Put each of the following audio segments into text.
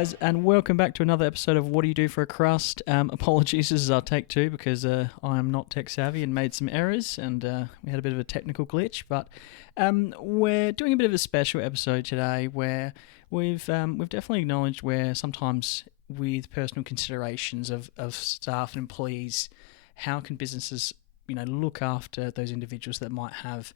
guys, and welcome back to another episode of What Do You Do for a Crust? Apologies, this is our take two because I am not tech savvy and made some errors, and we had a bit of a technical glitch. But we're doing a bit of a special episode today where we've definitely acknowledged where sometimes with personal considerations of staff and employees, how can businesses look after those individuals that might have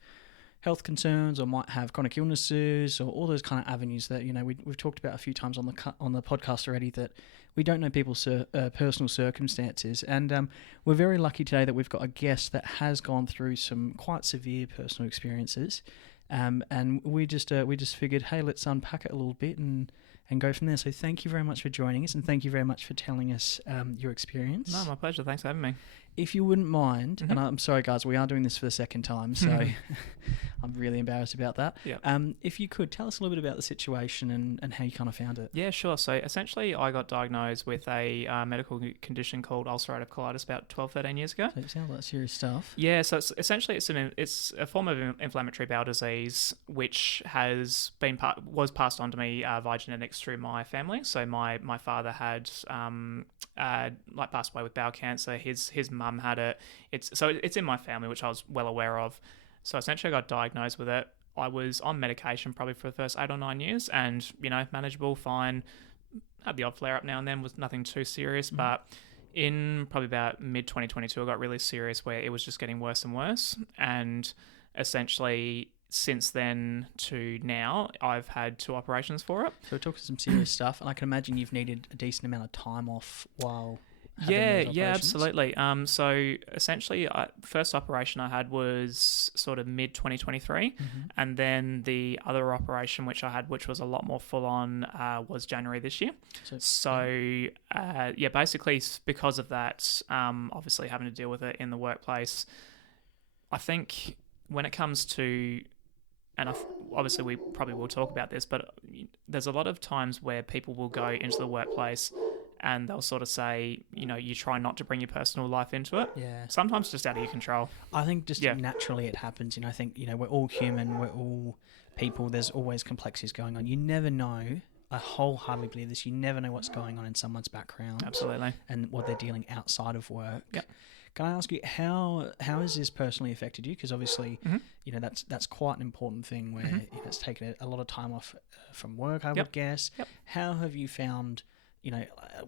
health concerns or might have chronic illnesses or all those kind of avenues that we've talked about a few times on the podcast already, that we don't know people's personal circumstances, and we're very lucky today that we've got a guest that has gone through some quite severe personal experiences, and we just figured, hey, let's unpack it a little bit and go from there. So thank you very much for joining us, and thank you very much for telling us your experience. No, my pleasure. Thanks for having me. If you wouldn't mind, and I'm sorry guys, we are doing this for the second time, so I'm really embarrassed about that. Yep. If you could, tell us a little bit about the situation and how you kind of found it. Yeah, sure. So essentially I got diagnosed with a medical condition called ulcerative colitis about 12, 13 years ago. So it sounds like serious stuff. Yeah, so it's a form of inflammatory bowel disease which was passed on to me via genetics through my family. So my father had passed away with bowel cancer. His mum had it. It's in my family, which I was well aware of. So essentially I got diagnosed with it. I was on medication probably for the first 8 or 9 years, and manageable, fine. Had the odd flare up now and then, was nothing too serious, but in probably about mid 2022 I got really serious where it was just getting worse and worse, and essentially since then to now I've had 2 operations for it. So it took some serious stuff, and I can imagine you've needed a decent amount of time off while Yeah, absolutely. So essentially, first operation I had was sort of mid 2023, and then the other operation which I had, which was a lot more full on, was January this year. So basically because of that, obviously having to deal with it in the workplace, I think when it comes to, and obviously we probably will talk about this, but there's a lot of times where people will go into the workplace and they'll sort of say, you try not to bring your personal life into it. Yeah. Sometimes just out of your control. I think just naturally it happens. I think, we're all human, we're all people. There's always complexities going on. You never know. I wholeheartedly believe this. You never know what's going on in someone's background. Absolutely. And what they're dealing outside of work. Yep. Can I ask you, how has this personally affected you? Because obviously, that's quite an important thing where it's taken a lot of time off from work, I would guess. Yep. How have you found...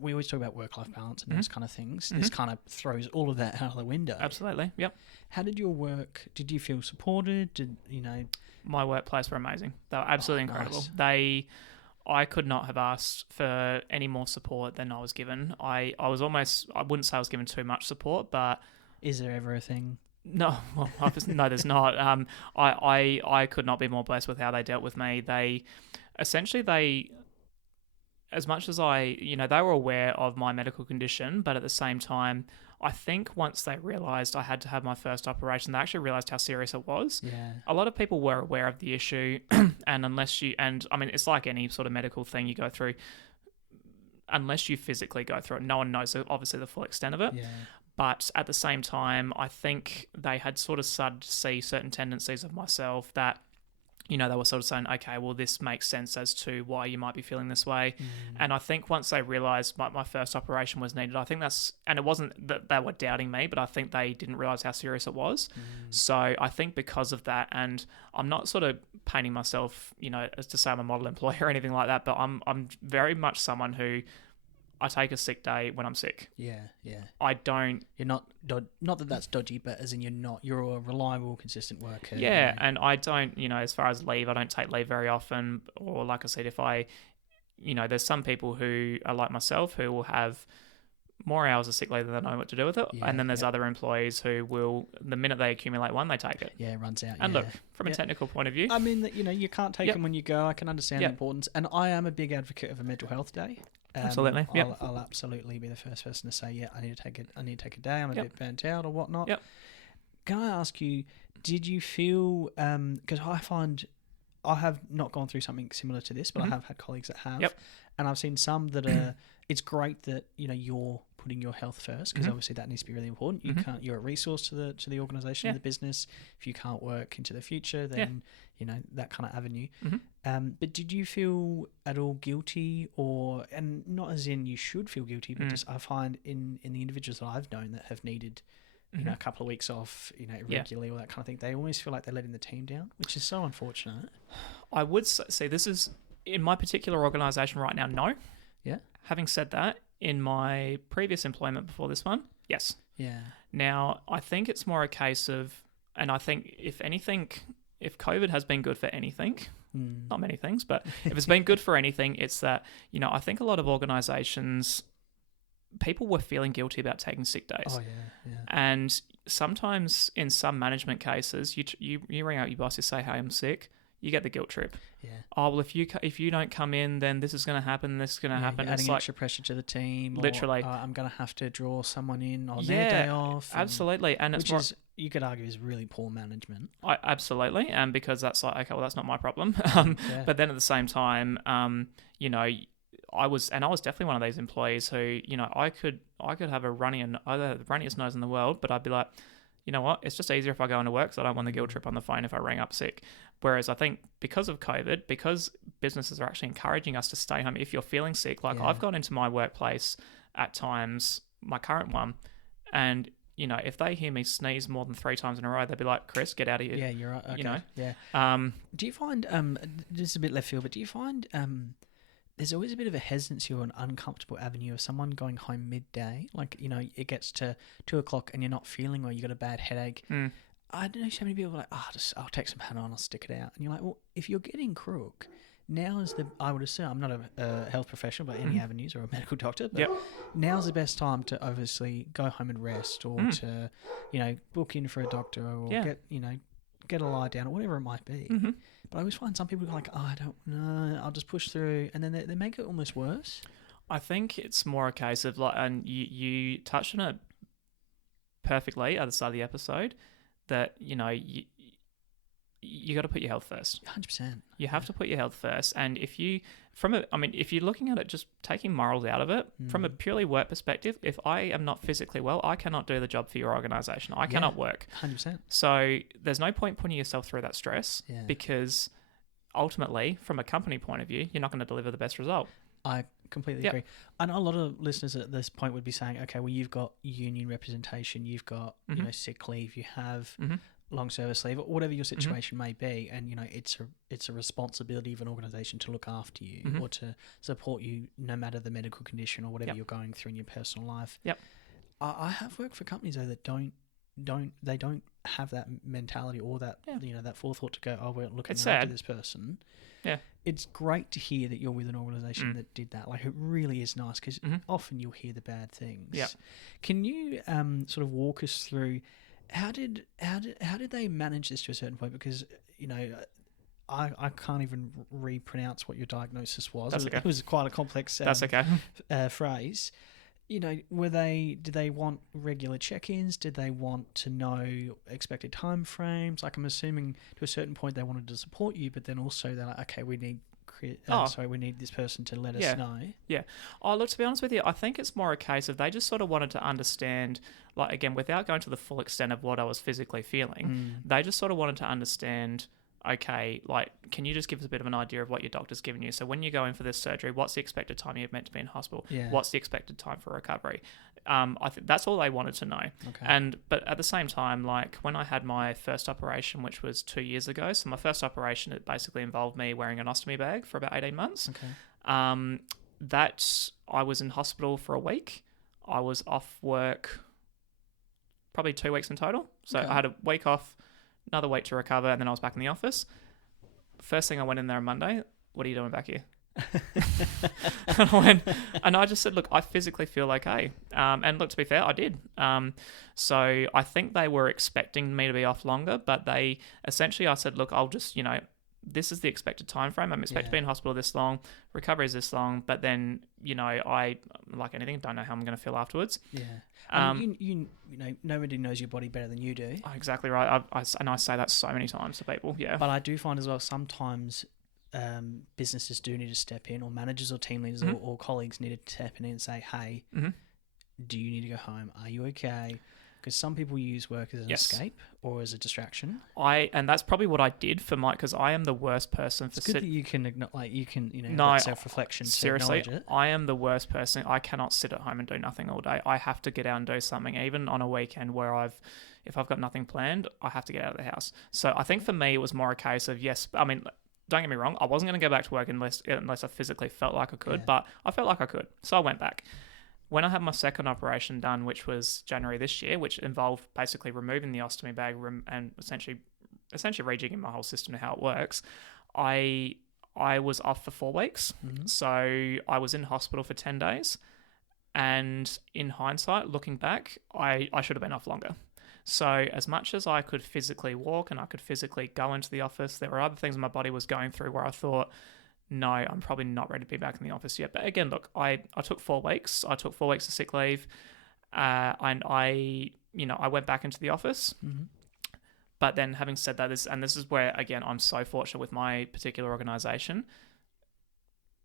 we always talk about work-life balance and those kind of things. This kind of throws all of that out of the window. Absolutely, yep. How did your work... Did you feel supported? My workplace were amazing. They were absolutely incredible. Nice. I could not have asked for any more support than I was given. I wouldn't say I was given too much support, but... Is there ever a thing? No, well, no, there's not. I could not be more blessed with how they dealt with me. As much as they were aware of my medical condition, but at the same time, I think once they realised I had to have my first operation, they actually realised how serious it was. Yeah. A lot of people were aware of the issue, and it's like any sort of medical thing you go through, unless you physically go through it, no one knows obviously the full extent of it. Yeah. But at the same time, I think they had sort of started to see certain tendencies of myself that, they were sort of saying, okay, well, this makes sense as to why you might be feeling this way. And I think once they realised my first operation was needed, I think and it wasn't that they were doubting me, but I think they didn't realise how serious it was. So I think because of that, and I'm not sort of painting myself, as to say I'm a model employee or anything like that, but I'm very much someone who, I take a sick day when I'm sick. Yeah. I don't... You're not that that's dodgy, but as in you're a reliable, consistent worker. Yeah, and I don't, as far as leave, I don't take leave very often. Or like I said, if there's some people who are like myself who will have more hours of sick leave than they know what to do with it. Yeah, and then there's other employees who will, the minute they accumulate one, they take it. Yeah, it runs out. And look, from a technical point of view... I mean, you can't take them when you go. I can understand the importance. And I am a big advocate of a mental health day. Absolutely. I'll absolutely be the first person to say, I need to take a day. I'm a bit burnt out or whatnot. Yep. Can I ask you, did you feel? Because I find I have not gone through something similar to this, but I have had colleagues that have. Yep. And I've seen some that are, it's great that, you're putting your health first, because obviously that needs to be really important. You're a resource to the organization, the business. If you can't work into the future, then, that kind of avenue. But did you feel at all guilty, and not as in you should feel guilty, but just I find in the individuals that I've known that have needed, a couple of weeks off, regularly or that kind of thing, they always feel like they're letting the team down, which is so unfortunate. I would say this is, in my particular organisation right now, no. Yeah. Having said that, in my previous employment before this one, yes. Yeah. Now, I think it's more a case of, and I think if anything, if COVID has been good for anything, not many things, but if it's been good for anything, it's that, I think a lot of organisations, people were feeling guilty about taking sick days. Oh, yeah. And sometimes in some management cases, you ring out your boss, you say, hey, I'm sick, you get the guilt trip. Yeah. Oh, well, if you don't come in, then this is going to happen, this is going to happen. You're adding it's extra pressure to the team. Literally. Or, I'm going to have to draw someone in on their day off. Absolutely. And which is, you could argue, is really poor management. Absolutely. And because that's like, okay, well, that's not my problem. But then at the same time, I was definitely one of these employees who, I could have the runniest nose in the world, but I'd be like, you know what, it's just easier if I go into work, so I don't want the guilt trip on the phone if I ring up sick. Whereas I think because of COVID, because businesses are actually encouraging us to stay home if you're feeling sick, I've gone into my workplace at times, my current one, and if they hear me sneeze more than 3 times in a row, they'd be like, Chris, get out of here. Yeah, you're right. Okay. Yeah. Do you find, just a bit left field, but do you find there's always a bit of a hesitancy or an uncomfortable avenue of someone going home midday? It gets to 2:00 and you're not feeling well, you got a bad headache. I don't know, so many people are like, I'll take some Panadol, I'll stick it out. And you're like, well, if you're getting crook, now is I would assume, I'm not a health professional by any avenues or a medical doctor, but now's the best time to obviously go home and rest, or to, book in for a doctor, or get a lie down, or whatever it might be. But I always find some people go like, I don't know, I'll just push through, and then they make it almost worse. I think it's more a case of and you touched on it perfectly at the start of the episode, that you got to put your health first. 100%. You have to put your health first, and if you're looking at it, just taking morals out of it, from a purely work perspective, if I am not physically well, I cannot do the job for your organisation. I cannot work. 100%. So there's no point putting yourself through that stress, because ultimately, from a company point of view, you're not going to deliver the best result. I completely agree. I know a lot of listeners at this point would be saying, okay, well, you've got union representation, you've got sick leave, you have long service leave, whatever your situation may be, and it's a responsibility of an organisation to look after you or to support you, no matter the medical condition or whatever you're going through in your personal life. I have worked for companies though that don't have that mentality or that that forethought to go, oh, we're looking after this person. It's great to hear that you're with an organisation that did that. It really is nice, because often you'll hear the bad things. Can you sort of walk us through how did they manage this to a certain point? Because I can't even repronounce what your diagnosis was. That's okay. It was quite a complex phrase. Did they want regular check-ins? Did they want to know expected time frames? I'm assuming to a certain point they wanted to support you, but then also they're like, okay, we need this person to let us know. Yeah. Oh, look, to be honest with you, I think it's more a case of they just sort of wanted to understand, again, without going to the full extent of what I was physically feeling, they just sort of wanted to understand, okay, can you just give us a bit of an idea of what your doctor's given you? So when you go in for this surgery, what's the expected time you're meant to be in hospital? What's the expected time for recovery? I think that's all they wanted to know. Okay. But at the same time, when I had my first operation, which was 2 years ago, so my first operation, it basically involved me wearing an ostomy bag for about 18 months. Okay. That I was in hospital for a week. I was off work probably 2 weeks in total. So I had a week off, another week to recover, and then I was back in the office. First thing I went in there on Monday, what are you doing back here? and I just said, look, I physically feel okay. And look, to be fair, I did. So I think they were expecting me to be off longer, but I said, look, I'll just, this is the expected time frame. I'm expected to be Yeah. in hospital this long, recovery is this long, but then, I, like anything, don't know how I'm going to feel afterwards. Yeah. I mean, you know, nobody knows your body better than you do. Exactly right. And I say that so many times to people. Yeah. But I do find as well sometimes businesses do need to step in, or managers or team leaders or colleagues need to step in and say, hey, do you need to go home? Are you okay? Because some people use work as an escape or as a distraction. And that's probably what I did for because I am the worst person for It's good that you can No, that self-reflection. Seriously, to acknowledge it. I am the worst person. I cannot sit at home and do nothing all day. I have to get out and do something, even on a weekend where if I've got nothing planned, I have to get out of the house. So I think for me, it was more a case of, I mean, don't get me wrong, I wasn't going to go back to work unless I physically felt like I could, but I felt like I could. So I went back. When I had my second operation done, which was January this year, which involved basically removing the ostomy bag and essentially rejigging my whole system to how it works, I was off for 4 weeks. So I was in hospital for 10 days. And in hindsight, looking back, I should have been off longer. So as much as I could physically walk and I could physically go into the office, there were other things my body was going through where I thought, no, I'm probably not ready to be back in the office yet. But again, look, I took 4 weeks. I took 4 weeks of sick leave, and I went back into the office. But then, having said that, this is where again I'm so fortunate with my particular organisation.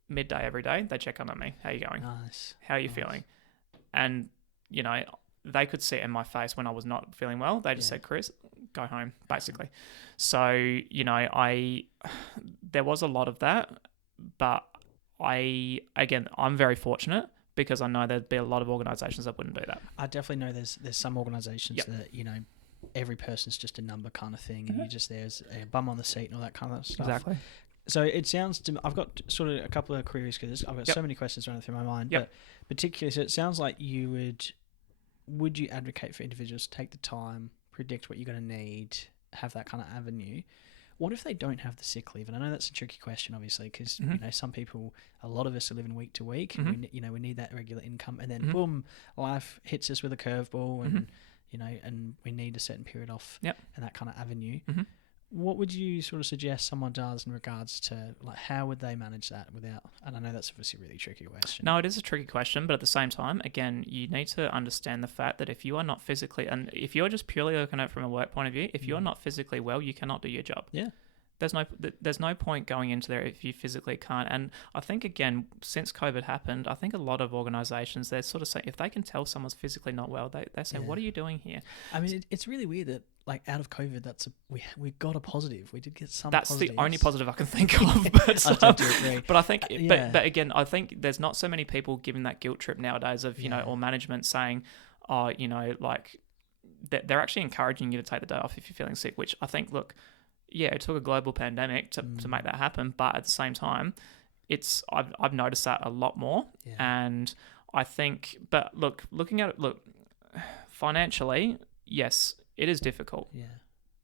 Midday every day, they check on me. How are you going? Nice. How are you feeling? And they could see it in my face when I was not feeling well. They just said, Chris, go home, basically. So there was a lot of that. But I'm very fortunate because I know there'd be a lot of organisations that wouldn't do that. I definitely know there's some organisations that, every person's just a number kind of thing, and you're just there as a bum on the seat and all that kind of stuff. Exactly. So it sounds to me, I've got sort of a couple of queries because I've got so many questions running through my mind. But particularly, so it sounds like would you advocate for individuals to take the time, predict what you're going to need, have that kind of avenue? What if they don't have the sick leave? And I know that's a tricky question, obviously, because some people, a lot of us are living week to week, and we need that regular income, and then boom, life hits us with a curveball, and and we need a certain period off, and that kind of avenue. What would you sort of suggest someone does in regards to, like, how would they manage that without? And I know that's obviously a really tricky question. No, it is a tricky question, but at the same time, again, you need to understand the fact that if you are not physically, and if you're just purely looking at it from a work point of view, if you're not physically well, you cannot do your job. Yeah. There's no point going into there if you physically can't. And I think, again, since COVID happened, I think a lot of organisations, they're sort of saying, if they can tell someone's physically not well, they say, what are you doing here? I mean, it's really weird that, like, out of COVID, we got a positive. We did get some That's positives. the only positive I can think of. But, I tend to agree. But I think, but again, I think there's not so many people giving that guilt trip nowadays of, or management saying, like, they're actually encouraging you to take the day off if you're feeling sick, which I think, look, it took a global pandemic to make that happen, but at the same time, I've noticed that a lot more, and I think. But looking at it, financially, yes, it is difficult. Yeah,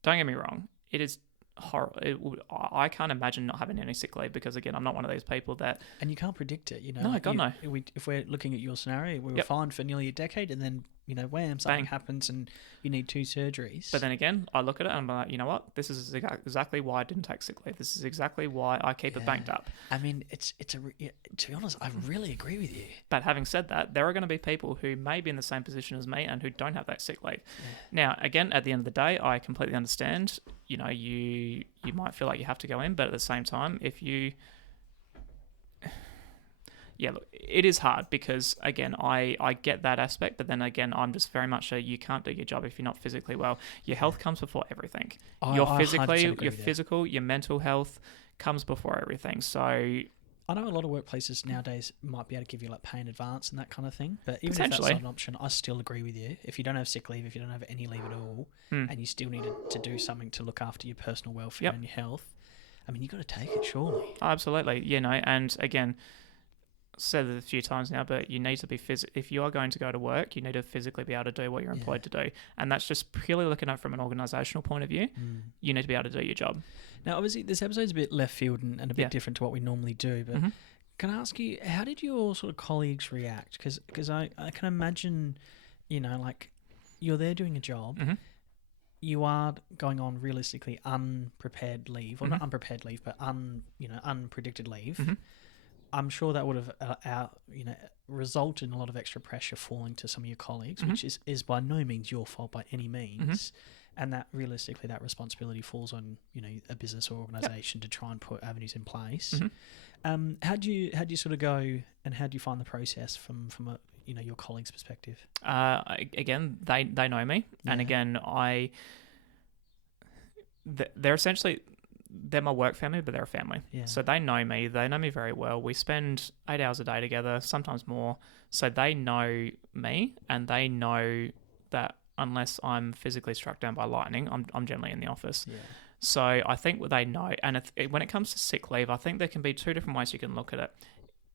don't get me wrong, it is horrible. I can't imagine not having any sick leave because, again, I'm not one of these people that. And you can't predict it, No, God, no. If we're looking at your scenario, we were fine for nearly a decade, and then wham, something happens, and you need 2 surgeries. But then again, I look at it and I'm like, you know what? This is exactly why I didn't take sick leave. This is exactly why I keep it banked up. I mean, to be honest, I really agree with you. But having said that, there are going to be people who may be in the same position as me and who don't have that sick leave. Now, again, at the end of the day, I completely understand. You might feel like you have to go in, but at the same time, if you... Yeah, look, it is hard because, again, I get that aspect, but then again, I'm just very much you can't do your job if you're not physically well. Your health comes before everything. Your physical, your mental health comes before everything. So I know a lot of workplaces nowadays might be able to give you like pay in advance and that kind of thing, but even if that's not an option, I still agree with you. If you don't have sick leave, if you don't have any leave at all, and you still need to do something to look after your personal welfare and your health, I mean, you've got to take it, surely. Absolutely, and again, said it a few times now, but you need to be if you are going to go to work, you need to physically be able to do what you're employed to do, and that's just purely looking at it from an organisational point of view. You need to be able to do your job. Now, obviously, this episode's a bit left field and a bit different to what we normally do, but can I ask you, how did your sort of colleagues react? Because I can imagine, like, you're there doing a job, you are going on realistically unprepared leave, or not Mhm. unprepared leave, but unpredicted leave. Mhm. I'm sure that would have resulted in a lot of extra pressure falling to some of your colleagues, Mhm. which is by no means your fault by any means. Mhm. And that realistically, that responsibility falls on a business or organisation to try and put avenues in place. How do you sort of go, and how do you find the process from a your colleagues' perspective? Again, they know me, and Yeah. again, they're essentially they're my work family, but they're a family. Yeah. So they know me. They know me very well. We spend 8 hours a day together, sometimes more. So they know me, and they know that unless I'm physically struck down by lightning, I'm generally in the office. Yeah. So I think what they know, and when it comes to sick leave, I think there can be two different ways you can look at it.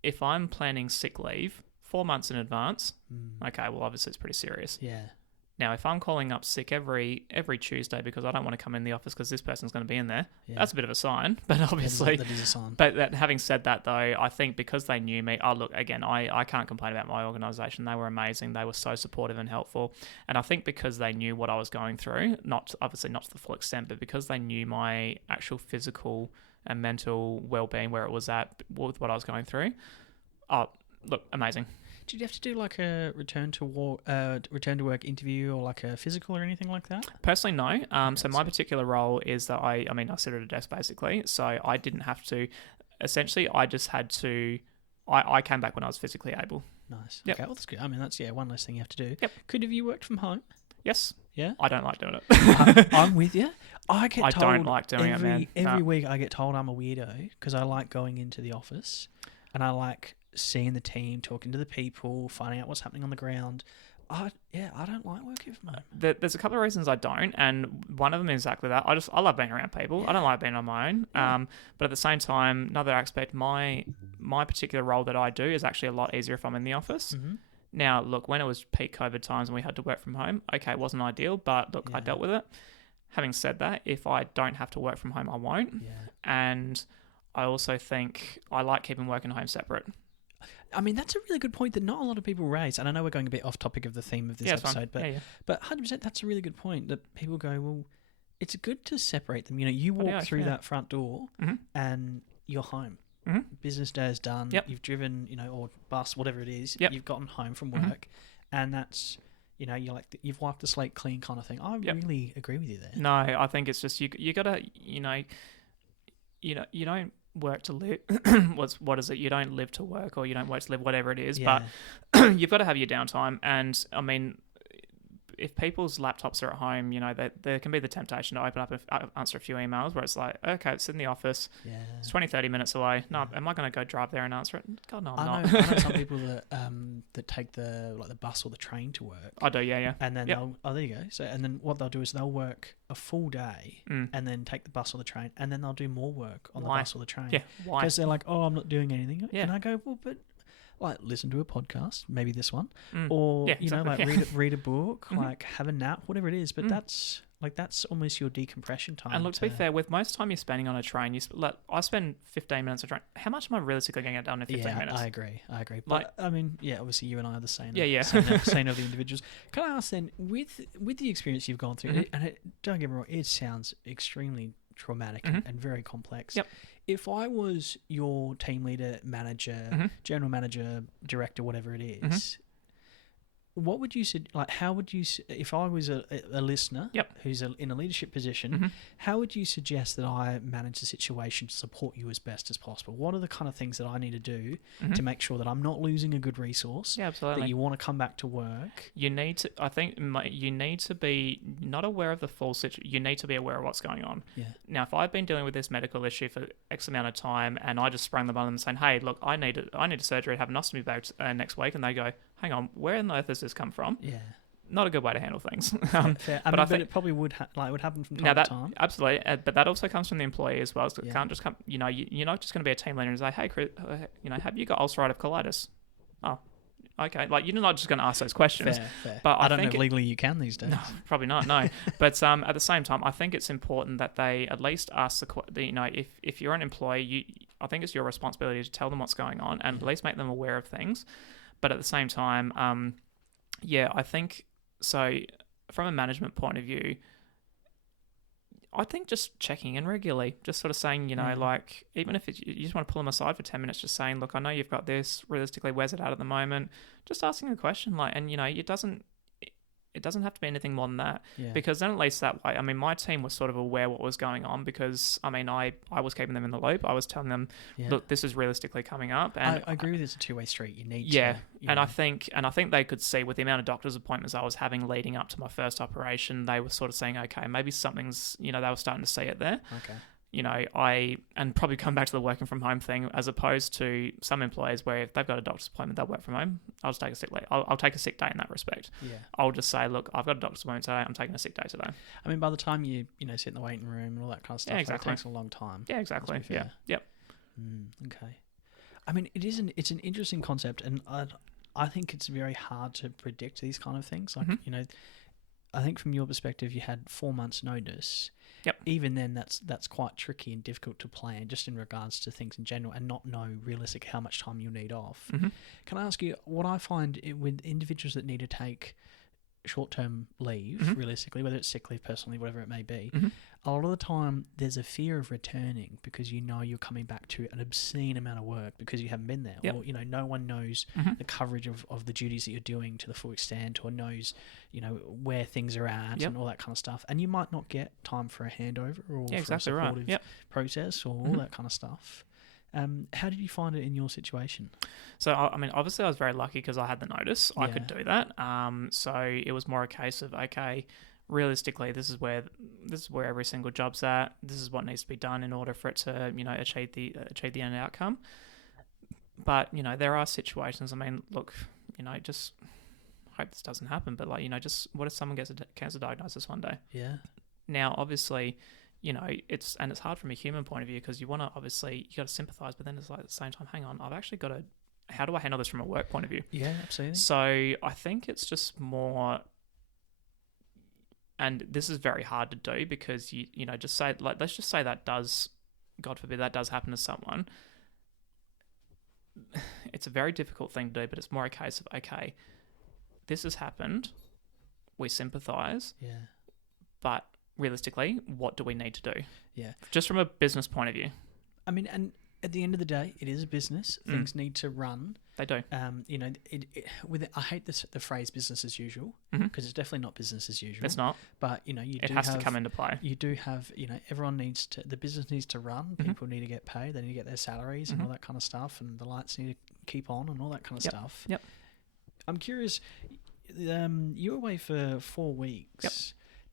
If I'm planning sick leave 4 months in advance, okay, well obviously it's pretty serious. Yeah. Now, if I'm calling up sick every Tuesday because I don't want to come in the office because this person's going to be in there, Yeah. that's a bit of a sign. But obviously, that is a sign. But having said that, though, I think because they knew me, look, again, I can't complain about my organisation. They were amazing. They were so supportive and helpful. And I think because they knew what I was going through, obviously not to the full extent, but because they knew my actual physical and mental well-being, where it was at with what I was going through, look, amazing. Did you have to do like a return to work interview or like a physical or anything like that? Personally, no. So my particular role is that I sit at a desk basically. So I didn't have to. Essentially, I just had to. I came back when I was physically able. Nice. Yep. Okay, well that's good. I mean, that's one less thing you have to do. Yep. Could have you worked from home? Yes. Yeah. I don't like doing it. I'm with you. I don't like doing it, man. Every week I get told I'm a weirdo because I like going into the office and I like seeing the team, talking to the people, finding out what's happening on the ground. I don't like working from home. There's a couple of reasons I don't, and one of them is exactly that. I love being around people. Yeah. I don't like being on my own. Yeah. But at the same time, another aspect, my particular role that I do is actually a lot easier if I'm in the office. Mm-hmm. Now, look, when it was peak COVID times and we had to work from home, okay, it wasn't ideal, but look, I dealt with it. Having said that, if I don't have to work from home, I won't. Yeah. And I also think I like keeping work and home separate. I mean, that's a really good point that not a lot of people raise. And I know we're going a bit off topic of the theme of this episode, but 100% that's a really good point that people go, well, it's good to separate them. You walk through that front door and you're home. Mm-hmm. Business day is done. Yep. You've driven, or bus, whatever it is. Yep. You've gotten home from work, and that's, you're like you've wiped the slate clean kind of thing. I really agree with you there. No, I think it's just you gotta, you don't work to live. What is it? You don't live to work, or you don't work to live, whatever it is. Yeah. But you've got to have your downtime. And I mean, if people's laptops are at home, there can be the temptation to open up and answer a few emails where it's like, okay, it's in the office. Yeah. It's 20, 30 minutes away. No, am I going to go drive there and answer it? God, no, I'm I not. know some people that take the bus or the train to work. I do, yeah. And then there you go. So and then what they'll do is they'll work a full day and then take the bus or the train, and then they'll do more work on the bus or the train. Yeah, why? Because they're like, oh, I'm not doing anything. Yeah. And I go, well, but like listen to a podcast, maybe this one, Mm. or Yeah, exactly, read a book, Mhm. like have a nap, whatever it is. But that's almost your decompression time. And look, to be fair, with most time you're spending on a train, I spend 15 minutes on a train. How much am I realistically going to get done in 15 minutes? I agree. But I mean, obviously you and I are the same. Yeah. Same of the individuals. Can I ask then, with the experience you've gone through, and don't get me wrong, it sounds extremely traumatic and very complex. Yep. If I was your team leader, manager, general manager, director, whatever it is, what would you say? Like, how would you? If I was a listener, who's in a leadership position, how would you suggest that I manage the situation to support you as best as possible? What are the kind of things that I need to do to make sure that I'm not losing a good resource? Yeah, absolutely. That you want to come back to work. You need to. I think you need to be not aware of the full situation. You need to be aware of what's going on. Yeah. Now, if I've been dealing with this medical issue for X amount of time, and I just sprung them on them saying, "Hey, look, I need a surgery, have an ostomy bag next week," and they go, "Hang on, where on earth has this come from?" Yeah. Not a good way to handle things. Fair. But it probably would would happen from time to time. Absolutely, but that also comes from the employee as well. So it can't just come. You're not just going to be a team leader and say, "Hey, Chris, have you got ulcerative colitis?" Oh, okay. Like you're not just going to ask those questions. Fair. But I don't know if legally you can these days. No, probably not. No, but at the same time, I think it's important that they at least ask if you're an employee, I think it's your responsibility to tell them what's going on and at least make them aware of things. But at the same time, I think so. From a management point of view, I think just checking in regularly, just sort of saying, like, even if you just want to pull them aside for 10 minutes, just saying, look, I know you've got this. Realistically, where's it at the moment? Just asking a question, like, and, it doesn't have to be anything more than that, because then at least that way, I mean, my team was sort of aware what was going on, because, I mean, I was keeping them in the loop. I was telling them, look, this is realistically coming up. And I agree with it's a two-way street. You need to. And I think they could see with the amount of doctor's appointments I was having leading up to my first operation, they were sort of saying, okay, maybe something's, they were starting to see it there. Okay. And probably come back to the working from home thing, as opposed to some employers where if they've got a doctor's appointment, they'll work from home. I'll just take a sick leave. I'll take a sick day in that respect. Yeah. I'll just say, look, I've got a doctor's appointment today. I'm taking a sick day today. I mean, by the time you sit in the waiting room and all that kind of stuff, it takes a long time. Yeah, exactly. Yeah. Yep. Okay. I mean, it's an interesting concept, and I think it's very hard to predict these kind of things. Like, I think from your perspective, you had 4 months notice. Yep. Even then, that's quite tricky and difficult to plan, just in regards to things in general, and not know realistically how much time you'll need off. Mm-hmm. Can I ask you, what I find with individuals that need to take short-term leave, realistically, whether it's sick leave, personally, whatever it may be, a lot of the time there's a fear of returning, because you're coming back to an obscene amount of work because you haven't been there. Yep. Or, no one knows the coverage of the duties that you're doing to the full extent, or knows, where things are at and all that kind of stuff. And you might not get time for a handover or for a supportive process or all that kind of stuff. How did you find it in your situation? So, I mean, obviously I was very lucky because I had the notice. I could do that. So it was more a case of, okay, realistically, this is where every single job's at. This is what needs to be done in order for it to, achieve the end outcome. But, there are situations, I mean, look, just hope this doesn't happen, but just what if someone gets a cancer diagnosis one day? Yeah. Now, obviously, it's hard from a human point of view, because you want to, obviously, you got to sympathize, but then it's like at the same time, hang on, I've actually got to, how do I handle this from a work point of view? Yeah, absolutely. So I think it's just more, and this is very hard to do, because just say, like, let's just say that does, God forbid, that does happen to someone. It's a very difficult thing to do, but it's more a case of, okay, this has happened, we sympathize, but realistically, what do we need to do? Yeah. Just from a business point of view. I mean, and at the end of the day, it is a business. Things need to run. They do. I hate the phrase business as usual, because it's definitely not business as usual. It's not. But, it has to come into play. You do have, everyone needs to, the business needs to run. People need to get paid. They need to get their salaries and all that kind of stuff. And the lights need to keep on and all that kind of stuff. Yep. I'm curious, you were away for 4 weeks. Yep.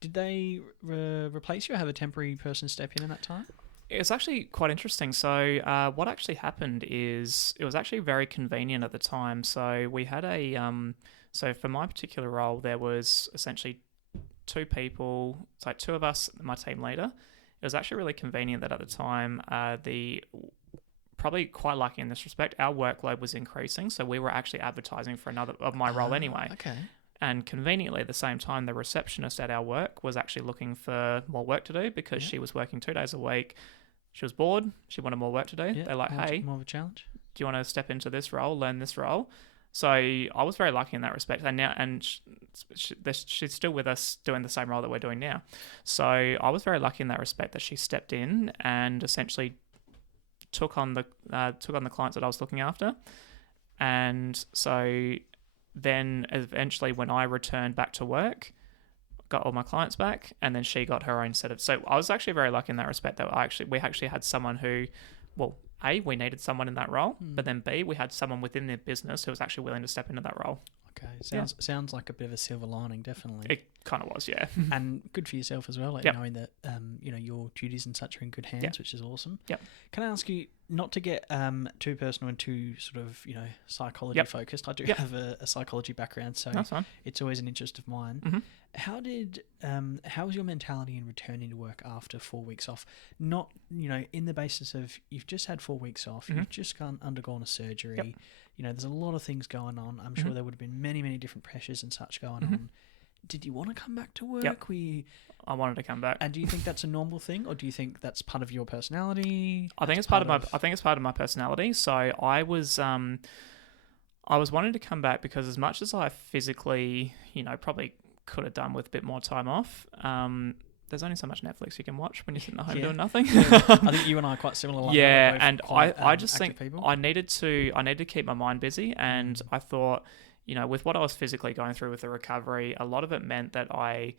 Did they replace you or have a temporary person step in that time? It's actually quite interesting. So what actually happened is it was actually very convenient at the time. So we had so for my particular role, there was essentially 2 people. It's like 2 of us, my team leader. It was actually really convenient that at the time, probably quite lucky in this respect, our workload was increasing. So we were actually advertising for another of my role anyway. Okay. And conveniently, at the same time, the receptionist at our work was actually looking for more work to do, because she was working 2 days a week. She was bored. She wanted more work to do. They're like, hey, more of a challenge. Do you want to step into this role, learn this role? So I was very lucky in that respect. And she's still with us doing the same role that we're doing now. So I was very lucky in that respect that she stepped in and essentially took on the clients that I was looking after. And so then eventually, when I returned back to work, got all my clients back, and then she got her own set of. So I was actually very lucky in that respect that we actually had someone who, well, A, we needed someone in that role, but then B, we had someone within the business who was actually willing to step into that role. Okay, sounds like a bit of a silver lining, definitely. It kind of was, yeah. And good for yourself as well, knowing that your duties and such are in good hands, which is awesome. Yep. Can I ask you, not to get too personal and too sort of psychology focused? I do have a psychology background, so that's fine. It's always an interest of mine. Mm-hmm. How was your mentality in returning to work after 4 weeks off? Not in the basis of you've just had 4 weeks off, you've just undergone a surgery. Yep. There's a lot of things going on. I'm sure there would have been many, many different pressures and such going on. Did you want to come back to work? Yep. I wanted to come back. And do you think that's a normal thing, or do you think that's part of your personality? I think it's part of my personality. So I was wanting to come back because as much as I physically, probably could have done with a bit more time off, there's only so much Netflix you can watch when you're sitting at home Yeah. doing nothing. I think you and I are quite similar. Like Yeah, we're both and quite, I just active think people. I needed to keep my mind busy, and I thought, you know, with what I was physically going through with the recovery, a lot of it meant that I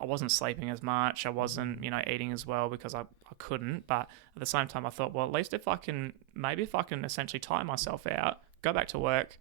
wasn't sleeping as much. I wasn't, eating as well because I couldn't. But at the same time, I thought, well, at least if I can essentially tire myself out, go back to work,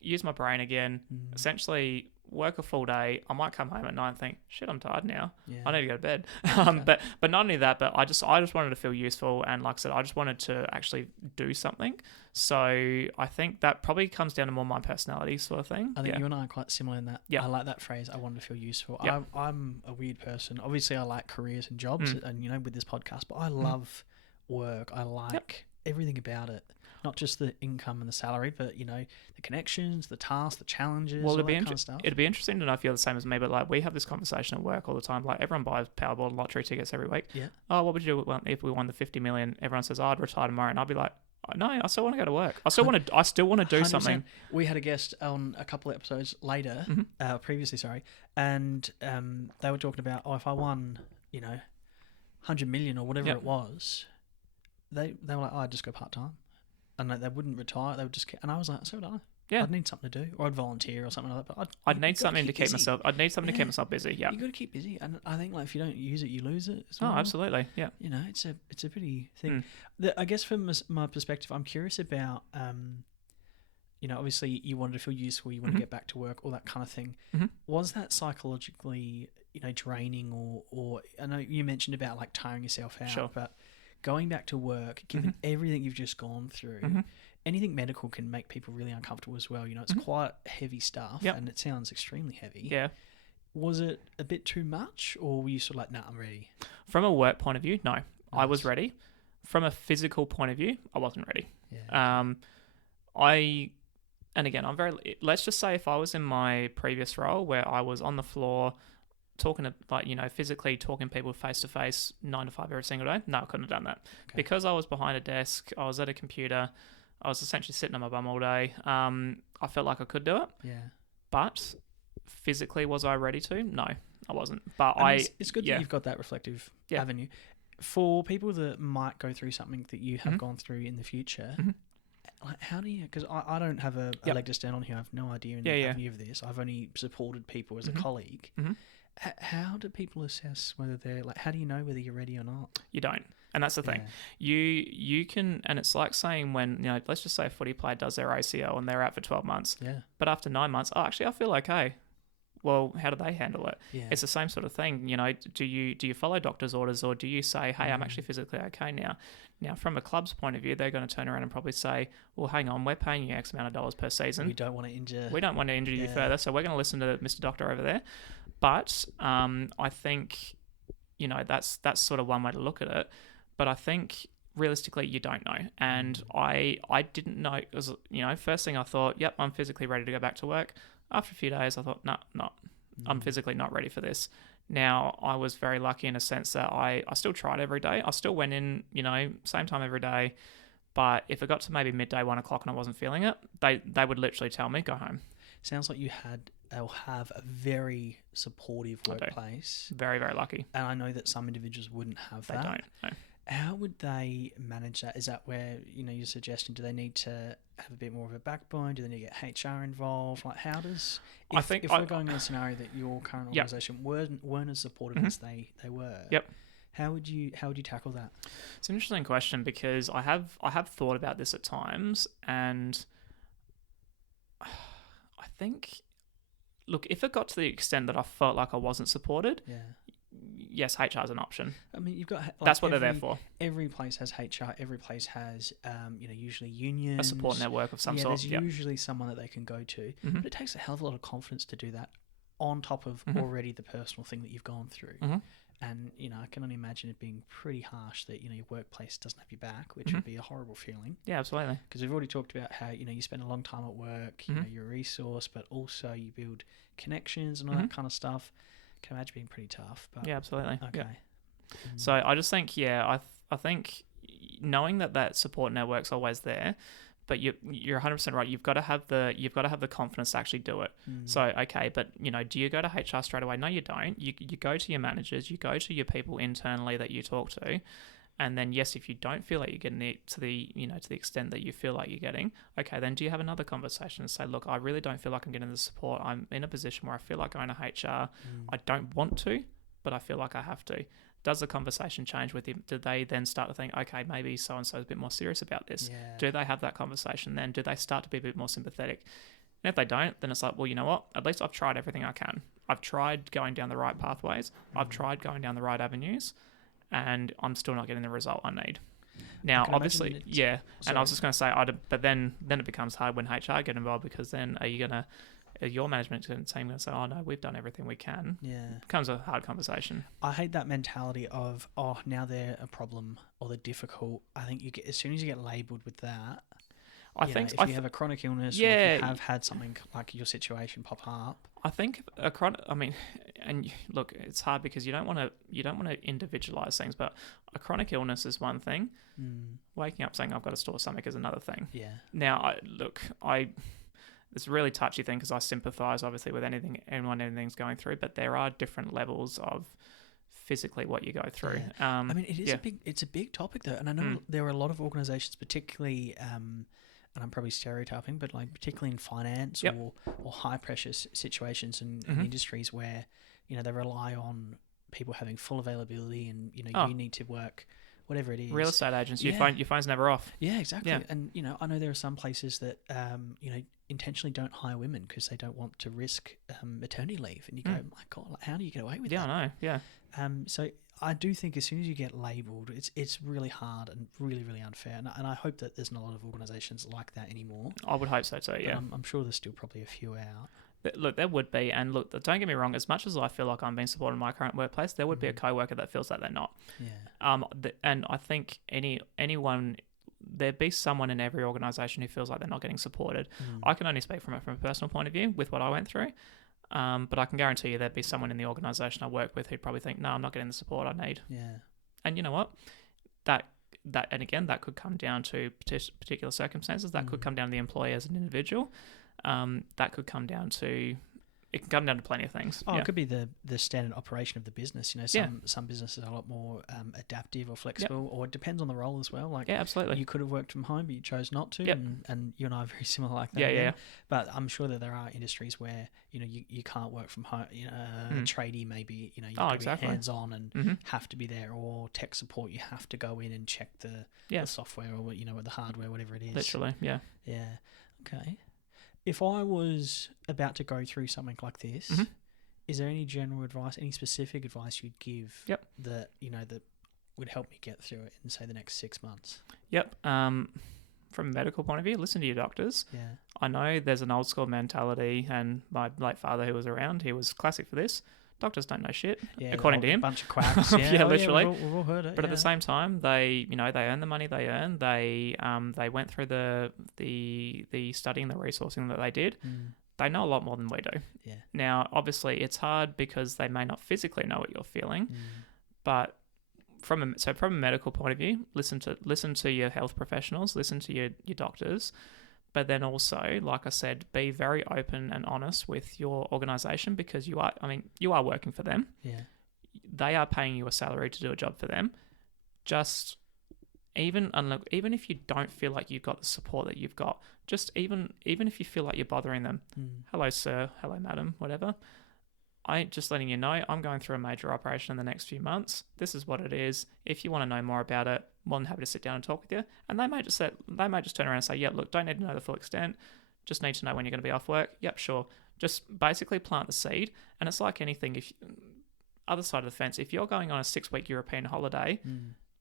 use my brain again, essentially work a full day. I might come home at night and think, shit, I'm tired now. Yeah. I need to go to bed. Okay. But not only that, but I just wanted to feel useful, and like I said, I just wanted to actually do something. So I think that probably comes down to more my personality sort of thing. I think you and I are quite similar in that. Yeah. I like that phrase. I wanted to feel useful. Yeah. I'm a weird person. Obviously, I like careers and jobs, and with this podcast. But I love work. I like everything about it. Not just the income and the salary, but the connections, the tasks, the challenges, all that kind of stuff. It'd be interesting to know if you're the same as me. But like, we have this conversation at work all the time. Like, everyone buys Powerball and lottery tickets every week. Yeah. Oh, what would you do if we won the 50 million? Everyone says, oh, I'd retire tomorrow, and I'd be like, no, I still want to go to work. I still want to do 100%. something. We had a guest on a couple of episodes later, previously, sorry, and they were talking about, if I won, 100 million or whatever it was, they were like, I'd just go part time, and they wouldn't retire. They would just, and I was like, so would I. Yeah. I'd need something to do, or I'd volunteer or something like that. But I'd need something to keep myself. I'd need something to keep myself busy. Yeah. You got to keep busy, and I think if you don't use it, you lose it. As Oh, well. absolutely. Yeah. It's a pretty thing. I guess from my perspective, I'm curious about, obviously you wanted to feel useful, you want to get back to work, all that kind of thing. Was that psychologically, draining, or I know you mentioned about like tiring yourself out, but going back to work, given everything you've just gone through. Anything medical can make people really uncomfortable as well. It's quite heavy stuff, and it sounds extremely heavy. Yeah. Was it a bit too much, or were you sort of like, nah, I'm ready? From a work point of view, no. Nice. I was ready. From a physical point of view, I wasn't ready. Yeah. And again, let's just say if I was in my previous role where I was on the floor talking to, physically talking to people face to face 9 to 5 every single day, no, I couldn't have done that. Okay. Because I was behind a desk, I was at a computer, I was essentially sitting on my bum all day. I felt like I could do it. Yeah. But physically, was I ready to? No, I wasn't. But it's good that you've got that reflective avenue. For people that might go through something that you have gone through in the future, like how do you? Because I don't have a leg to stand on here. I have no idea any of this. I've only supported people as a colleague. How do people assess whether they're like? How do you know whether you're ready or not? You don't. And that's the thing. You can, and it's like saying when, let's just say a footy player does their ACL and they're out for 12 months. Yeah. But after 9 months, actually, I feel okay. Well, how do they handle it? Yeah. It's the same sort of thing. Do you follow doctor's orders, or do you say, hey, I'm actually physically okay now? Now, from a club's point of view, they're going to turn around and probably say, well, hang on, we're paying you X amount of dollars per season. We don't want to injure you further, so we're going to listen to Mr. Doctor over there. But I think, that's sort of one way to look at it. But I think realistically, you don't know. And I didn't know. It was, first thing I thought, yep, I'm physically ready to go back to work. After a few days, I thought, no, I'm physically not ready for this. Now, I was very lucky in a sense that I still tried every day. I still went in, same time every day. But if it got to maybe midday, 1 o'clock, and I wasn't feeling it, they would literally tell me, go home. Sounds like you have a very supportive workplace. Very, very lucky. And I know that some individuals wouldn't have that. They don't, no. How would they manage that? Is that where, you're suggesting, do they need to have a bit more of a backbone? Do they need to get HR involved? Like, how does... If we're going in a scenario that your current organisation weren't as supportive as they were, how would you tackle that? It's an interesting question, because I have thought about this at times, and I think, look, if it got to the extent that I felt like I wasn't supported... Yes, HR is an option. I mean, you've got... that's what they're there for. Every place has HR. Every place has, usually unions. A support network of some sort. There's usually someone that they can go to. But it takes a hell of a lot of confidence to do that on top of already the personal thing that you've gone through. And, I can only imagine it being pretty harsh that, your workplace doesn't have you back, which would be a horrible feeling. Yeah, absolutely. Because we've already talked about how, you spend a long time at work, you're a resource, but also you build connections and all that kind of stuff. Can imagine being pretty tough. But yeah, absolutely. Okay. Yeah. So I just think, I think knowing that support network's always there, but you're 100% right. You've got to have the confidence to actually do it. So okay, but do you go to HR straight away? No, you don't. You go to your managers, you go to your people internally that you talk to, and then yes, if you don't feel like you're getting it to the to the extent that you feel like you're getting, okay, then do you have another conversation and say, look, I really don't feel like I'm getting the support. I'm in a position where I feel like going to HR. I don't want to, but I feel like I have to. Does the conversation change with him? Do they then start to think, okay, maybe so-and-so is a bit more serious about this? Yeah. Do they have that conversation then? Do they start to be a bit more sympathetic? And if they don't, then it's like, well, you know what? At least I've tried everything I can. I've tried going down the right pathways. I've tried going down the right avenues, and I'm still not getting the result I need. Now, obviously, yeah. Sorry. And I was just going to say, but then it becomes hard when HR get involved, because then are you going to... your management team going to say, oh no, we've done everything we can. Yeah. It becomes a hard conversation. I hate that mentality of, oh, now they're a problem or they're difficult. I think as soon as you get labelled with that, if you have a chronic illness, or if you have had something like your situation pop up. I think and look, it's hard because you don't want to individualize things, but a chronic illness is one thing. Waking up saying I've got a sore stomach is another thing. Yeah. Now, it's a really touchy thing because I sympathise obviously with anything's going through, but there are different levels of physically what you go through. Yeah. It's a big topic though, and I know there are a lot of organisations, particularly, and I'm probably stereotyping, but like particularly in finance or high pressure situations and industries where they rely on people having full availability, and you need to work. Whatever it is. Real estate agents, your phone's never off. Yeah, exactly. Yeah. And, I know there are some places that, intentionally don't hire women because they don't want to risk maternity leave. And you go, my God, how do you get away with that? Yeah, I know, yeah. So I do think as soon as you get labelled, it's really hard and really, really unfair. And I hope that there's not a lot of organisations like that anymore. I would hope so too, yeah. I'm sure there's still probably a few out. Look, there would be, and look, don't get me wrong, as much as I feel like I'm being supported in my current workplace, there would be a co-worker that feels like they're not. Yeah. And I think anyone, there'd be someone in every organisation who feels like they're not getting supported. I can only speak from a personal point of view with what I went through, but I can guarantee you there'd be someone in the organisation I work with who'd probably think, no, I'm not getting the support I need. Yeah. And you know what? That and again, that could come down to particular circumstances. That could come down to the employee as an individual. That could come down to... It can come down to plenty of things. It could be the standard operation of the business. Some businesses are a lot more adaptive or flexible, or it depends on the role as well. Like, absolutely. You could have worked from home, but you chose not to, and you and I are very similar like that. Yeah. But I'm sure that there are industries where you can't work from home. A tradie maybe you be hands on and have to be there, or tech support you have to go in and check the software or the hardware, whatever it is. Literally, yeah. Okay. If I was about to go through something like this, is there any general advice, any specific advice you'd give that that would help me get through it in, say, the next 6 months? From a medical point of view, listen to your doctors. Yeah. I know there's an old school mentality, and my late father, who was around, he was classic for this. Doctors don't know shit, according to him. A bunch of quacks. Literally. We've all heard it. But at the same time, they earn the money they earn. They went through the studying, the resourcing that they did. They know a lot more than we do. Yeah. Now, obviously, it's hard because they may not physically know what you're feeling, but from a medical point of view, listen to your health professionals, listen to your doctors. But then also, like I said, be very open and honest with your organisation, because you are working for them. Yeah. They are paying you a salary to do a job for them. Just even if you don't feel like you've got the support that you've got, just even if you feel like you're bothering them, hello sir, hello madam, whatever. I'm just letting you know I'm going through a major operation in the next few months. This is what it is. If you want to know more about it, more than happy to sit down and talk with you. And they may just turn around and say, yeah, look, don't need to know the full extent. Just need to know when you're going to be off work. Yep, sure. Just basically plant the seed. And it's like anything. Other side of the fence, if you're going on a 6-week European holiday,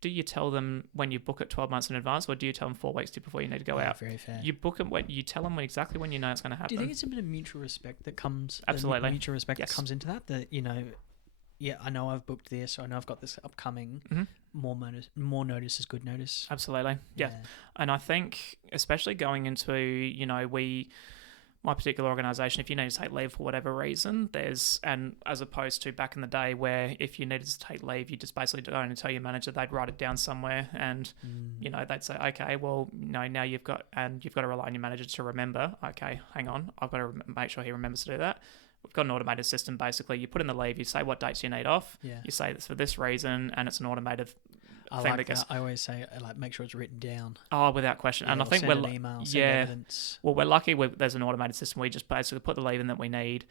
do you tell them when you book it 12 months in advance, or do you tell them 4 weeks before you need to go out? Very fair. You book them when you tell them exactly when you know it's going to happen. Do you think it's a bit of mutual respect that comes? Absolutely. Mutual respect that comes into that. That I know I've booked this, or I know I've got this upcoming. More notice is good notice. Absolutely. Yeah. And I think, especially going into, my particular organisation, if you need to take leave for whatever reason, and as opposed to back in the day where if you needed to take leave, you just basically go and tell your manager, they'd write it down somewhere, and they'd say, okay, well, now you've got to rely on your manager to remember. Okay, hang on, I've got to make sure he remembers to do that. We've got an automated system. Basically, you put in the leave, you say what dates you need off, you say it's for this reason, and it's an automated I thing like that that. I always say, make sure it's written down. Oh, without question. Yeah, and I think send an email, send evidence. Well, we're lucky there's an automated system. We just basically put the leave in that we need,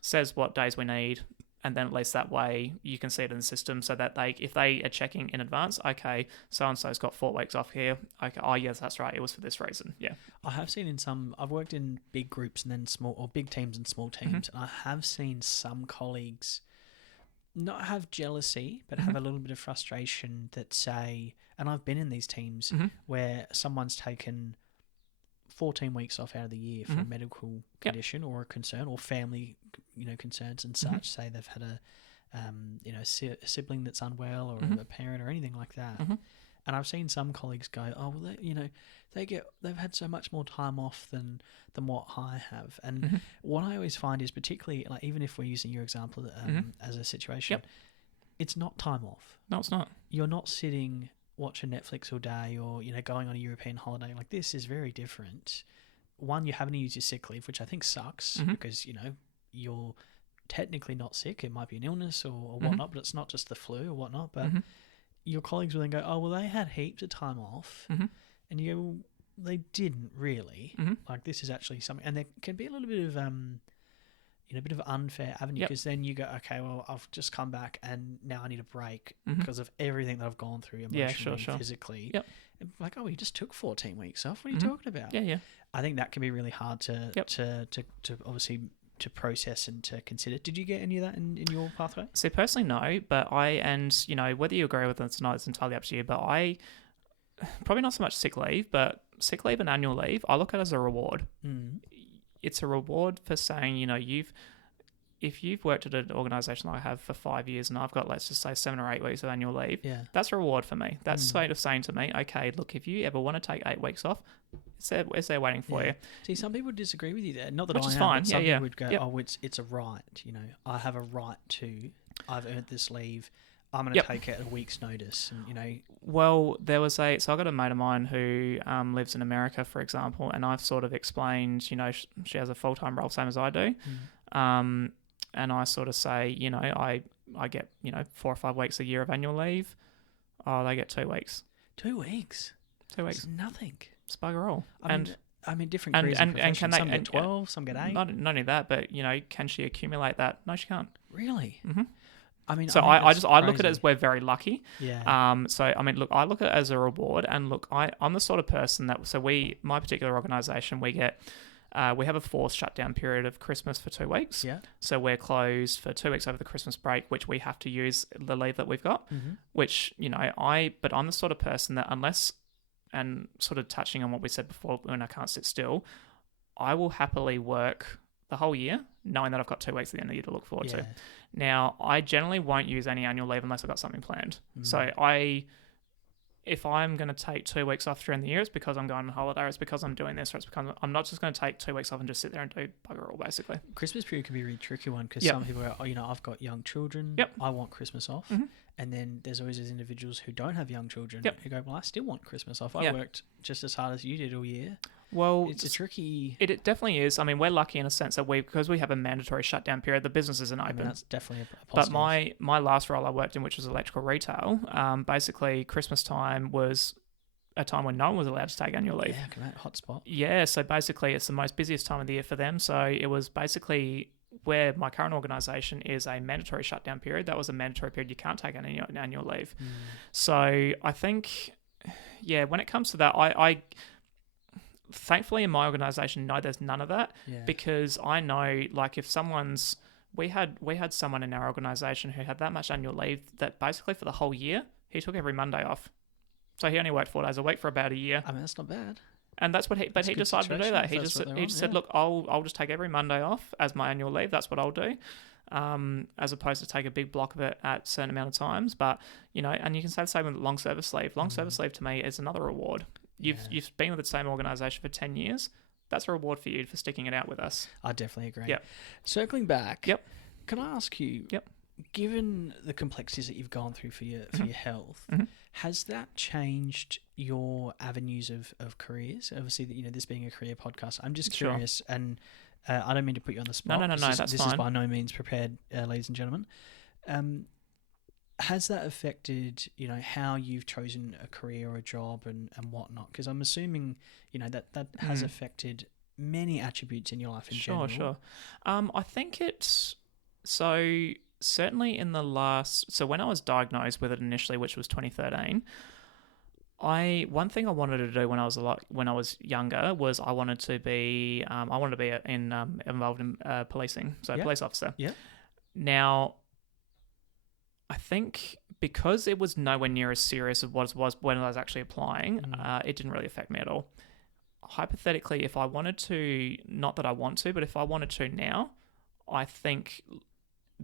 says what days we need, and then at least that way you can see it in the system, so that if they are checking in advance, okay, so and so's got 4 weeks off here. Okay, oh yes, that's right, it was for this reason. Yeah, I have seen I've worked in big groups and then big teams and small teams, and I have seen some colleagues not have jealousy, but have a little bit of frustration that say, and I've been in these teams where someone's taken 14 weeks off out of the year for a medical condition or a concern or family, concerns and such. Say they've had a sibling that's unwell or a parent or anything like that. And I've seen some colleagues go, oh well, they've had so much more time off than what I have. And what I always find is, particularly like, even if we're using your example as a situation, it's not time off. No, it's not. You're not sitting watching Netflix all day or going on a European holiday. Like, this is very different. One, you haven't used your sick leave, which I think sucks because you're technically not sick. It might be an illness or whatnot, but it's not just the flu or whatnot. But your colleagues will then go, oh well, they had heaps of time off, and you go, well, they didn't really. Like, this is actually something, and there can be a little bit of a bit of unfair avenue, because then you go, okay, well, I've just come back and now I need a break because of everything that I've gone through emotionally, physically. And like, oh, you just took 14 weeks off. What are you talking about? Yeah. I think that can be really hard to obviously to process and to consider. Did you get any of that in your pathway? See, personally, no, but whether you agree with it or not, it's entirely up to you, but I, probably not so much sick leave, but sick leave and annual leave, I look at it as a reward. It's a reward for saying, if you've worked at an organisation like I have for 5 years and I've got, let's just say, 7 or 8 weeks of annual leave, that's a reward for me. That's sort of saying to me, okay, look, if you ever want to take 8 weeks off, it's there waiting for you. See, some people would disagree with you there. Not that Which I is am, fine. but some people would go, oh, it's a right. I have a right to. I've earned this leave. I'm going to take it at a week's notice. And, Well, so I got a mate of mine who lives in America, for example, and I've sort of explained, she has a full-time role, same as I do. And I sort of say, I get, 4 or 5 weeks a year of annual leave. Oh, they get 2 weeks. 2 weeks? 2 weeks. It's nothing. It's bugger all. I mean, different careers and professions. Some get 12, some get 8. Not only that, but, can she accumulate that? No, she can't. Really? I mean, so I look at it as we're very lucky. Yeah. So I mean, look, I look at it as a reward, and look, I'm the sort of person that, my particular organisation, we get, we have a forced shutdown period of Christmas for 2 weeks. Yeah. So we're closed for 2 weeks over the Christmas break, which we have to use the leave that we've got. Which but I'm the sort of person that, unless, and sort of touching on what we said before, when I can't sit still, I will happily work the whole year, knowing that I've got 2 weeks at the end of the year to look forward to. Now, I generally won't use any annual leave unless I've got something planned. So if I'm going to take 2 weeks off during the year, it's because I'm going on holiday, or it's because I'm doing this, or it's because I'm not just going to take 2 weeks off and just sit there and do bugger all, basically. Christmas period can be a really tricky one, because some people go, oh, I've got young children, I want Christmas off. And then there's always those individuals who don't have young children who go, well, I still want Christmas off. I worked just as hard as you did all year. Well, it's a tricky... It definitely is. I mean, we're lucky in a sense that because we have a mandatory shutdown period, the business isn't open. That's definitely a positive. But my last role I worked in, which was electrical retail, basically Christmas time was a time when no one was allowed to take annual leave. Yeah, hotspot. Yeah, so basically it's the most busiest time of the year for them. So it was basically... where my current organisation is a mandatory shutdown period. That was a mandatory period. You can't take any annual leave. So I think, when it comes to that, I thankfully in my organisation, no, there's none of that, because I know, like, if we had someone in our organisation who had that much annual leave that basically for the whole year, he took every Monday off. So he only worked 4 days a week for about a year. I mean, that's not bad. And that's what he decided to do that. He just said, look, I'll just take every Monday off as my annual leave. That's what I'll do. As opposed to take a big block of it at a certain amount of times. But, and you can say the same with long service leave. Long service leave to me is another reward. You've been with the same organisation for 10 years. that's a reward for you for sticking it out with us. I definitely agree. Yep. Circling back. Yep. Can I ask you? Yep. Given the complexities that you've gone through for your health, has that changed your avenues of careers? Obviously, this being a career podcast, I'm just curious, and I don't mean to put you on the spot. No, that's this fine. Is by no means prepared, ladies and gentlemen. Has that affected, how you've chosen a career or a job and whatnot? Because I'm assuming, that has affected many attributes in your life in general. Sure. I think it's so. Certainly in the so when I was diagnosed with it initially, which was 2013, one thing I wanted to do when I was younger was I wanted to be involved in policing, so police officer. Yeah. Now, I think because it was nowhere near as serious as what it was when I was actually applying, it didn't really affect me at all. Hypothetically, if I wanted to, not that I want to, but if I wanted to now, I think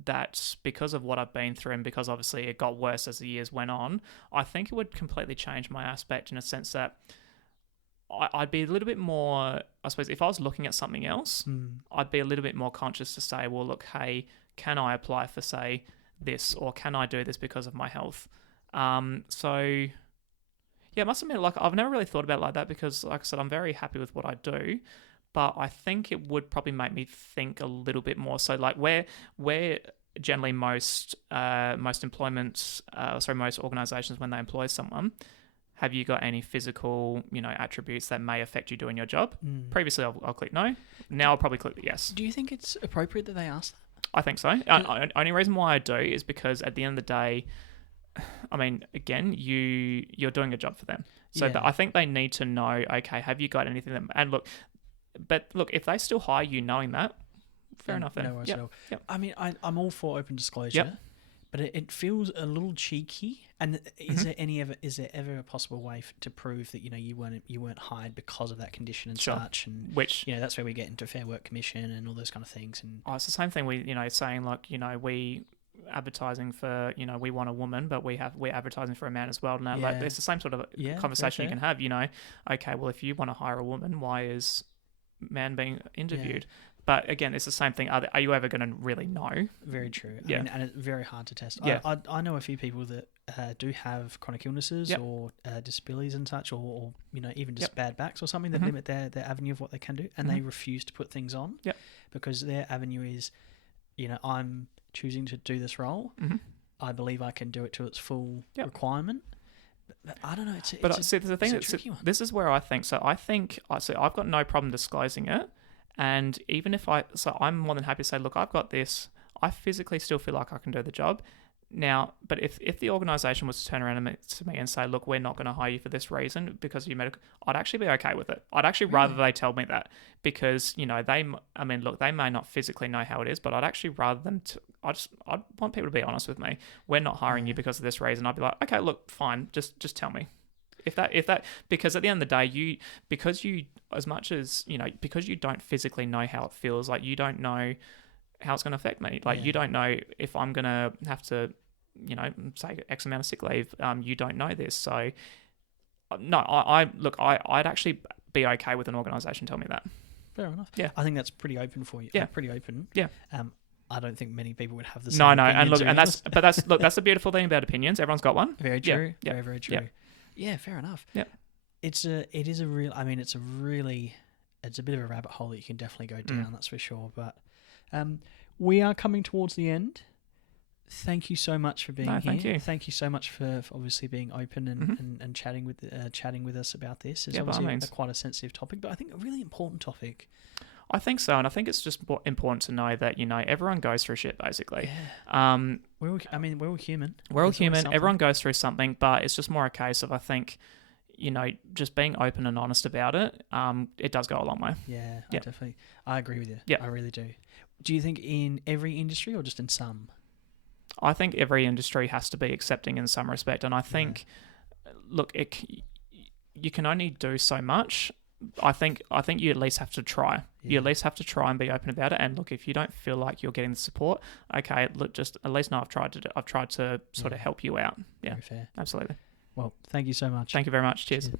that because of what I've been through and because obviously it got worse as the years went on, I think it would completely change my aspect in a sense that I'd be a little bit more, I suppose, if I was looking at something else, I'd be a little bit more conscious to say, well, look, hey, can I apply for, say, this, or can I do this because of my health? So, yeah, it must admit, like, I've never really thought about it like that because, like I said, I'm very happy with what I do. But I think it would probably make me think a little bit more. So, like, where generally most organisations, when they employ someone, have you got any physical, attributes that may affect you doing your job? Previously, I'll click no. Now I'll probably click yes. Do you think it's appropriate that they ask that? I think so. Only reason why I do is because at the end of the day, I mean, again, you're doing a job for them. So I think they need to know, okay, have you got anything that... And look... But look, if they still hire you knowing that, fair enough then. No worries at all. Yep. I mean, I'm all for open disclosure, but it feels a little cheeky. And is there ever a possible way to prove that you weren't hired because of that condition and such? And which that's where we get into Fair Work Commission and all those kind of things. And it's the same thing. We saying like we advertising for we want a woman, but we're advertising for a man as well. Now, like it's the same sort of conversation you can have. Okay, well, if you want to hire a woman, why is man being interviewed? But again, it's the same thing. Are you ever going to really know? Very true. I mean, and it's very hard to test. I know a few people that do have chronic illnesses or disabilities and such, or even just bad backs or something that limit their avenue of what they can do, and they refuse to put things on because their avenue is, I'm choosing to do this role. I believe I can do it to its full requirement. But I don't know. See, the thing is, this is where I think. So I think I've got no problem disclosing it, and even if I'm more than happy to say, look, I've got this. I physically still feel like I can do the job. Now, but if the organisation was to turn around to me and say, look, we're not going to hire you for this reason because of your medical, I'd actually be okay with it. I'd actually rather they tell me that because, they may not physically know how it is, but I'd actually rather them to, I'd want people to be honest with me. We're not hiring you because of this reason. I'd be like, okay, look, fine. Just tell me. If that, because at the end of the day, because you don't physically know how it feels, like you don't know how it's going to affect me. Like you don't know if I'm going to have to, say X amount of sick leave. You don't know this. So no, I'd actually be okay with an organisation telling me that. Fair enough. Yeah. I think that's pretty open for you. Yeah. Pretty open. Yeah. I don't think many people would have the same No, and look, and that's the beautiful thing about opinions. Everyone's got one. Very true. Yeah. Very, very true. Yeah. Yeah, fair enough. Yeah. It's a bit of a rabbit hole that you can definitely go down, that's for sure. But we are coming towards the end. Thank you so much for being here. Thank you. Thank you so much for obviously being open and chatting with us about this. It's obviously quite a sensitive topic, but I think a really important topic. I think so, and I think it's just important to know that everyone goes through shit basically. Yeah. We're all human. We're all human. Everyone goes through something, but it's just more a case of I think just being open and honest about it. It does go a long way. Yeah, I agree with you. Yeah, I really do. Do you think in every industry or just in some? I think every industry has to be accepting in some respect, and I think, look, you can only do so much. I think you at least have to try. Yeah. You at least have to try and be open about it. And look, if you don't feel like you're getting the support, okay, look, just at least know I've tried to sort of help you out. Yeah, very fair. Absolutely. Well, thank you so much. Thank you very much. Cheers.